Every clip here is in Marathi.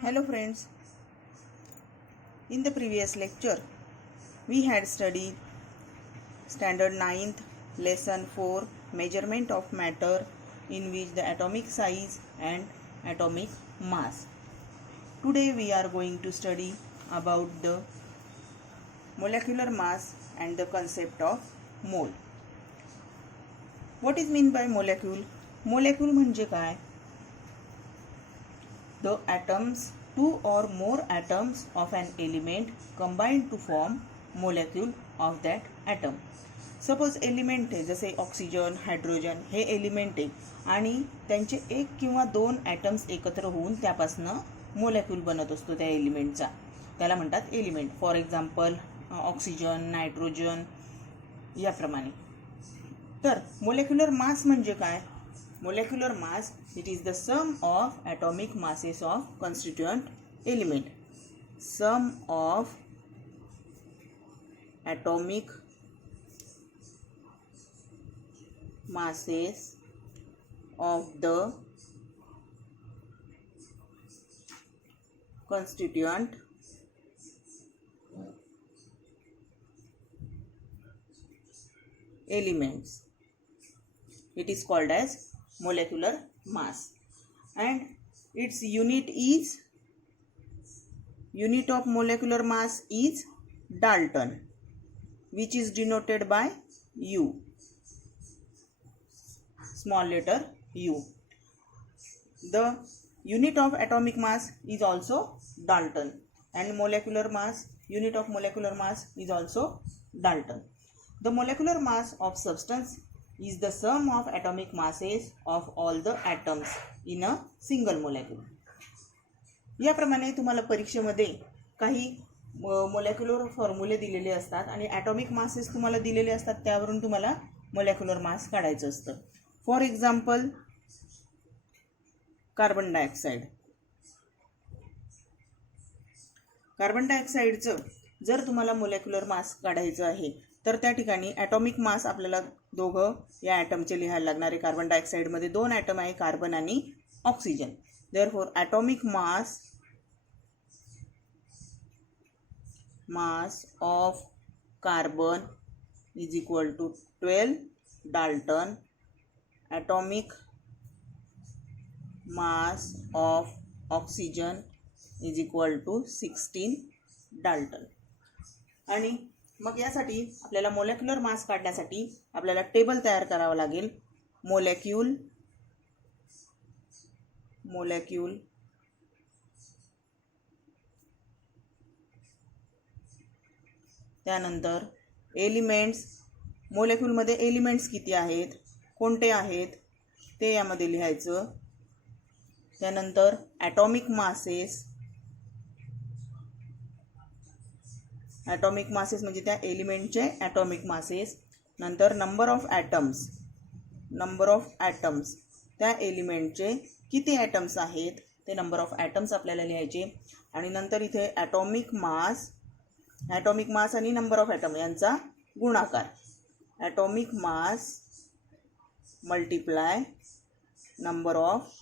Hello friends, in the previous lecture we had studied standard 9th lesson 4 measurement of matter, in which the atomic size and atomic mass. Today we are going to study about the molecular mass and the concept of mole. What is meant by molecule? Molecule म्हणजे काय? The atoms, two or more atoms of an element combined to form molecule of that atom. Suppose element आहे जसे ऑक्सिजन, हायड्रोजन हे एलिमेंट आहे आणि त्यांचे एक किंवा दोन ॲटम्स एकत्र होऊन त्यापासनं मोलेक्यूल बनत असतो त्या एलिमेंटचा, त्याला म्हणतात element. For example oxygen, nitrogen याप्रमाणे. तर मोलेक्युलर मास म्हणजे काय? Molecular mass, it is the sum of atomic masses of constituent element. Sum of atomic masses of the constituent elements. It is called as molecular mass, and its unit of molecular mass is Dalton, which is denoted by U, small letter U. The unit of atomic mass is also Dalton, and molecular mass, unit of molecular mass is also Dalton. The molecular mass of substance is the sum of atomic masses of all the atoms in a single molecule. याप्रमाणे तुम्हाला परीक्षेमध्ये काही मोलेक्युलर फॉर्म्युले दिलेले असतात आणि ॲटॉमिक मासेस तुम्हाला दिलेले असतात, त्यावरून तुम्हाला मोलेक्युलर मास काढायचं असतं. For example carbon dioxide. Carbon डायऑक्साईडचं जर तुम्हाला मोलेक्युलर मास काढायचं आहे तर त्या ठिकाणी ॲटॉमिक मास आपल्याला दोघं या ॲटमचे लिहायला लागणार आहे. कार्बन डायऑक्साईडमध्ये दोन ॲटम आहे, कार्बन आणि oxygen. Therefore atomic mass of carbon is equal to 12 dalton. Atomic mass of oxygen is equal to 16 dalton. आणि मग यासाठी आपल्याला मोलेक्युलर मास काढण्यासाठी आपल्याला टेबल तयार करावं लागेल. मोलेक्यूल त्यानंतर एलिमेंट्स. मोलेक्यूलमध्ये एलिमेंट्स किती आहेत, कोणते आहेत ते यामध्ये लिहायचं. त्यानंतर ॲटॉमिक मासेस. ॲटॉमिक मासेस म्हणजे त्या एलिमेंटचे ॲटॉमिक मासेस. नंतर नंबर ऑफ ॲटम्स, त्या एलिमेंटचे किती ॲटम्स आहेत ते नंबर ऑफ ॲटम्स आपल्याला लिहायचे. आणि नंतर इथे ॲटॉमिक मास आणि नंबर ऑफ ॲटम यांचा गुणाकार. Atomic mass multiply number of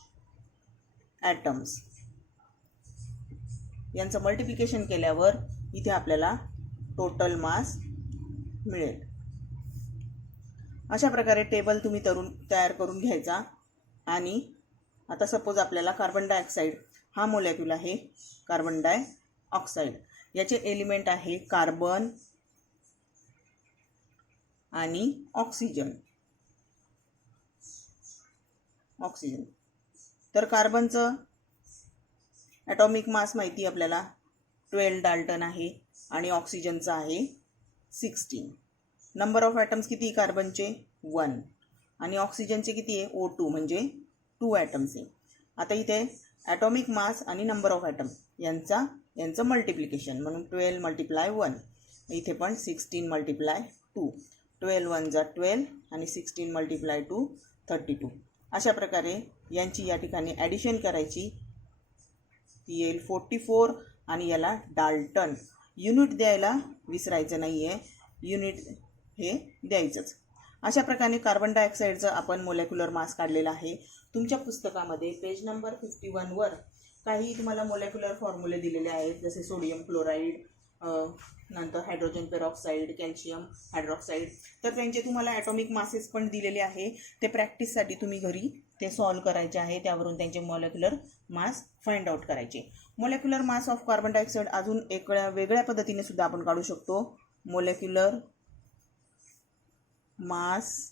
atoms यांचं मल्टिप्लिकेशन केल्यावर इथे आपल्याला टोटल मास मिळेल. अशा प्रकारे टेबल तुम्ही तयार करून घ्यायचा. आणि आता सपोज आपल्याला कार्बन डायऑक्साईड हा मोलेक्यूल आहे. कार्बन डायऑक्साईड याचे एलिमेंट आहे कार्बन आणि ऑक्सिजन. तर कार्बनचं ॲटॉमिक मास माहिती आपल्याला 12 डाल्टन आहे आणि ऑक्सिजनचा आहे 16. नंबर ऑफ ॲटम्स किती कार्बनचे 1 आणि ऑक्सिजनचे किती आहे O2 म्हणजे 2 ॲटम्स आहे. आता इथे ॲटॉमिक मास आणि नंबर ऑफ ॲटम यांचं मल्टिप्लिकेशन म्हणून 12 मल्टिप्लाय 1. इथे पण 16 मल्टिप्लाय 2. 12 1 जा 12 आणि 16 मल्टिप्लाय 2 32. अशा प्रकारे यांची या ठिकाणी ॲडिशन करायची. ती येईल 44 आणि याला डाल्टन. युनिट द्यायला विसरायचं नाही आहे, युनिट हे द्यायचंच. अशा प्रकारे कार्बन डायऑक्साईडचं आपण मोलेक्युलर मास काढलेला आहे. तुमच्या पुस्तकामध्ये पेज नंबर 51 वर काही तुम्हाला मोलेक्युलर फॉर्म्युले दिलेले आहेत, जसे सोडियम क्लोराईड, नंतर हायड्रोजन पेरॉक्साईड, कॅल्शियम हायड्रॉक्साईड. तर त्यांचे तुम्हाला ॲटॉमिक मासेस पण दिलेले आहे. ते प्रॅक्टिससाठी तुम्ही घरी ते सॉल्व करायचे आहे. त्यावरून त्यांचे मोलेक्युलर मास फाइंड आउट करायचे. Molecular mass of carbon dioxide अजून एक वेगळ्या पद्धतीने सुद्धा आपण काढू शकतो. Molecular mass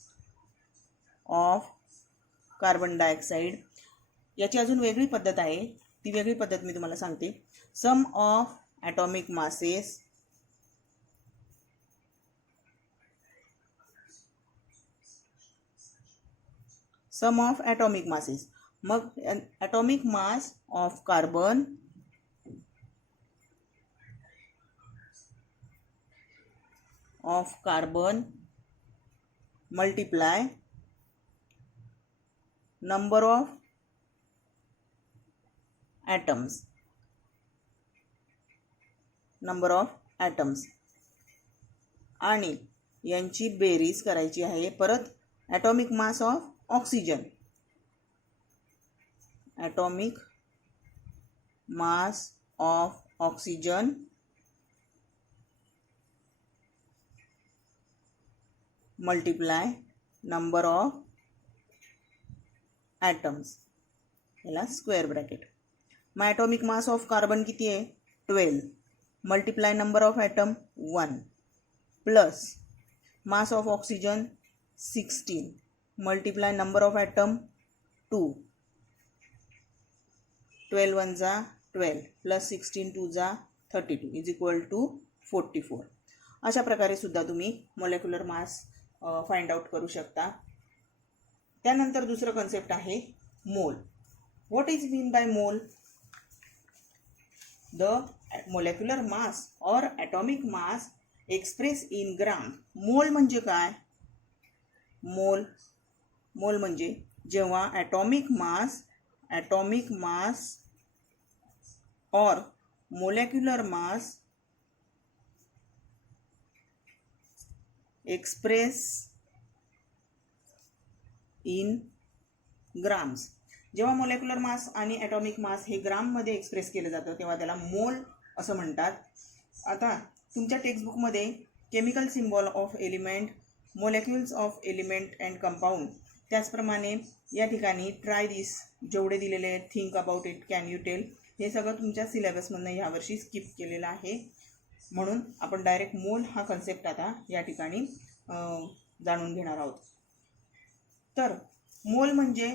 of carbon dioxide, याची अजून वेगळी पद्धत आहे. ती वेगळी पद्धत मी तुम्हाला सांगते. सम ऑफ ॲटॉमिक मासेस मग atomic mass of carbon multiply number of atoms आणि यांची बेरीज करायची आहे. परत atomic mass of oxygen, atomic mass of oxygen multiply number of atoms, याला स्क्वेअर ब्रॅकेट. मग ॲटॉमिक मास ऑफ कार्बन किती आहे? 12 multiply number of atom 1 plus mass of oxygen 16 multiply number of atom 2. 12 1 जा 12 प्लस 16 2 जा 32 इज इक्वल टू 44. अशा प्रकारे सुद्धा तुम्ही मोलेक्युलर मास फाइंड आउट करू शकता. त्यानंतर दुसरं कन्सेप्ट आहे mole. What is mean by mole? The molecular mass और atomic mass express in gram. Mole म्हणजे काय? मोल म्हणजे जेव्हा ॲटॉमिक मास और molecular mass express in grams. जेव्हा मोलेक्युलर मास आणि ॲटॉमिक मास हे ग्राममध्ये एक्सप्रेस केलं जातं तेव्हा त्याला मोल असं म्हणतात. आता तुमच्या टेक्स्टबुकमध्ये chemical symbol of element, molecules of element and compound, त्याचप्रमाणे या ठिकाणी ट्राय दिस जेवढे दिलेले आहेत, think about it, can you tell, हे सगळं तुमच्या सिलेबसमधनं ह्यावर्षी स्किप केलेलं आहे. म्हणून आपण डायरेक्ट मोल हा कन्सेप्ट आता या ठिकाणी जाणून घेणार आहोत. तर मोल म्हणजे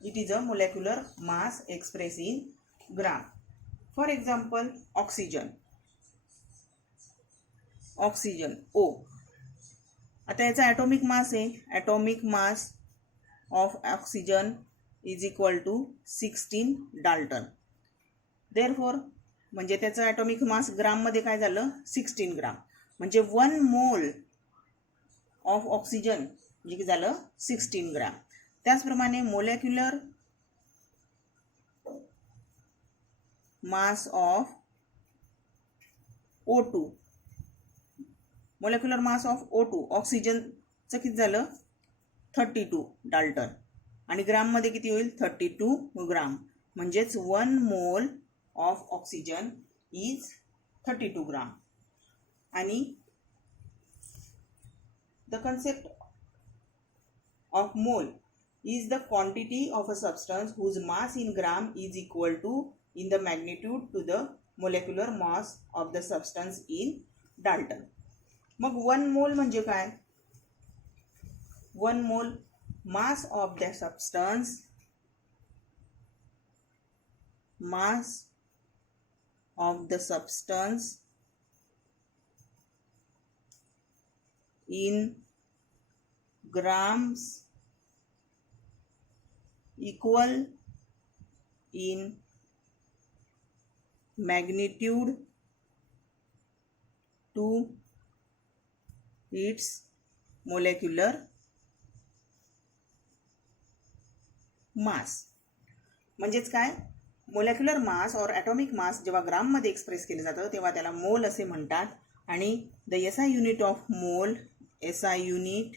it is a molecular mass express in gram. For example oxygen O. आता याचा ॲटॉमिक मास आहे. Atomic mass of oxygen is equal to 16 dalton. Therefore म्हणजे त्याचं ॲटॉमिक मास ग्राममध्ये काय झालं? 16 ग्राम. म्हणजे 1 मोल ऑफ ऑक्सिजन म्हणजे झालं 16 ग्राम. त्याचप्रमाणे molecular mass of O2, molecular mass of O2 ऑक्सिजनचं किती झालं? 32 डाल्टन. आणि ग्राममध्ये किती होईल? 32 ग्राम. म्हणजेच 1 मोल ऑफ ऑक्सिजन इज 32 ग्राम. आणि the concept of mole is the quantity of a substance whose mass in gram is equal to in the magnitude to the molecular mass of the substance in Dalton. मग 1 mole म्हणजे काय? 1 mole mass of the substance, in grams equal in magnitude to its molecular mass. म्हणजेच काय? मोलेक्युलर मास और ॲटॉमिक मास जेव्हा ग्राममध्ये एक्सप्रेस केलं जातं तेव्हा त्याला मोल असे म्हणतात. आणि the SI unit of mole, SI unit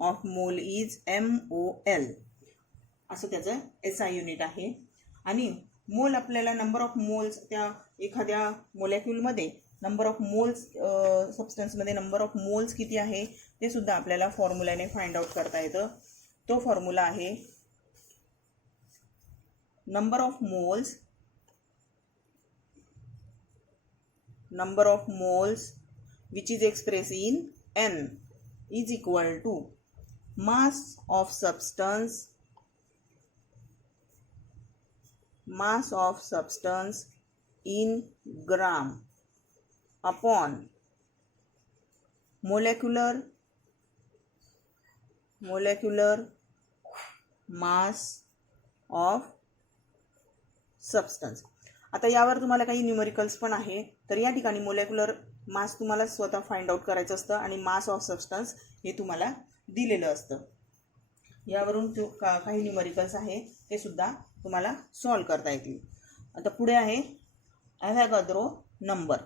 of mole is MOL असं त्याचं SI युनिट आहे. आणि मोल आपल्याला नंबर ऑफ मोल्स त्या एखाद्या मोलॅक्यूलमध्ये नंबर ऑफ मोल्स सबस्टन्समध्ये नंबर ऑफ मोल्स किती आहे ते सुद्धा आपल्याला फॉर्म्युल्याने फाइंड आउट करता येतं. तो फॉर्म्युला आहे number of moles which is expressed in N is equal to mass of substance in gram upon molecular mass of substance. आता यावर तुम्हाला काही न्यूमेरिकल्स पण आहे. तर या ठिकाणी मोलेक्युलर मास तुम्हाला स्वतः फाइंड आउट करायचं असतं आणि मास ऑफ सबस्टन्स हे तुम्हाला दिलेलं असतं. यावरून काही न्यूमेरिकल्स आहे ते सुद्धा तुम्हाला सॉल्व करता येतील. आता पुढे आहे Avogadro number.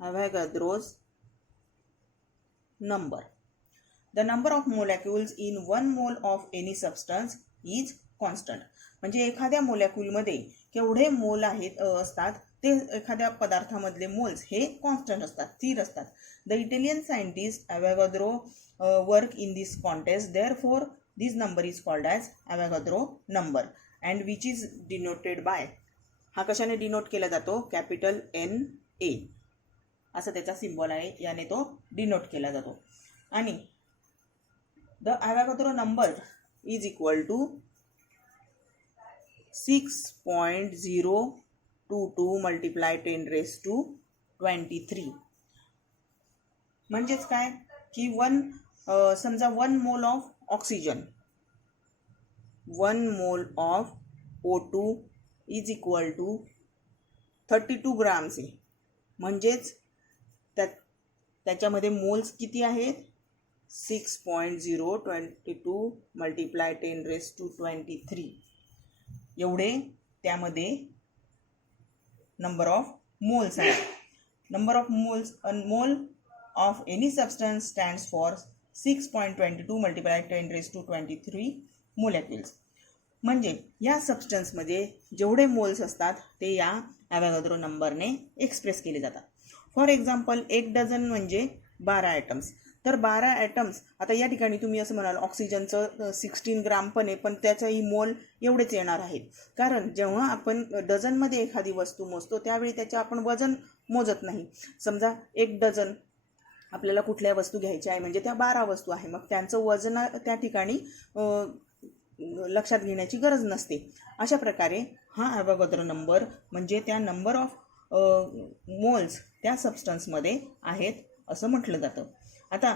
Avogadro's number. The number of molecules in 1 mole of any substance is constant. म्हणजे एखाद्या मोलॅक्यूलमध्ये केवढे मोल असतात ते एखाद्या पदार्थामधले मोल्स हे कॉन्स्टंट असतात, स्थिर असतात. The Italian scientist Avogadro work in this contest, therefore this number is called as Avogadro number and which is denoted by. हा कशाने डिनोट केला जातो? कॅपिटल NA असा त्याचा सिम्बॉल आहे, याने तो डिनोट केला जातो. आणि the Avogadro number is equal to 6.022 multiply 10 raised to 23. म्हणजेच काय की समजा 1 mole of oxygen, 1 mole of O2 is equal to 32 grams आहे. म्हणजेच त्याच्यामध्ये मोल्स किती आहेत? 6.022 मल्टिप्लाय 10 रेस टू 23 एवढे त्यामध्ये नंबर ऑफ मोल्स आहेत. Number of moles, mole of any substance stands for 6.22 multiply 10 raise to 23 molecules. म्हणजे या सबस्टन्समध्ये जेवढे मोल्स असतात ते या ॲव्होगाद्रो नंबरने एक्सप्रेस केले जातात. फॉर एक्झाम्पल 1 डझन म्हणजे 12 ॲटम्स. तर 12 ॲटम्स, आता या ठिकाणी तुम्ही असं म्हणाल ऑक्सिजनचं 16 ग्राम पण आहे, पण त्याचंही मोल एवढेच येणार आहेत. कारण जेव्हा आपण डझनमध्ये एखादी वस्तू मोजतो त्यावेळी त्याचे आपण वजन मोजत नाही. समजा 1 डझन आपल्याला कुठल्या वस्तू घ्यायच्या आहे म्हणजे त्या 12 वस्तू आहे, मग त्यांचं वजन त्या ठिकाणी लक्षात घेण्याची गरज नसते. अशा प्रकारे हा ॲव्होगाद्रो नंबर म्हणजे त्या नंबर ऑफ मोल्स त्या सबस्टन्समध्ये आहेत असं म्हटलं जातं. आता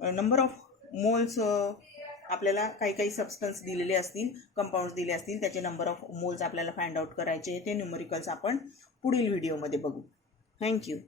नंबर ऑफ मोल्स आपल्याला काही सबस्टन्स दिलेले असतील, कंपाऊंड्स दिले असतील, त्याचे नंबर ऑफ मोल्स आपल्याला फाइंड आउट करायचे. ते न्यूमेरिकल्स आपण पुढील व्हिडिओमध्ये बघू. थँक्यू.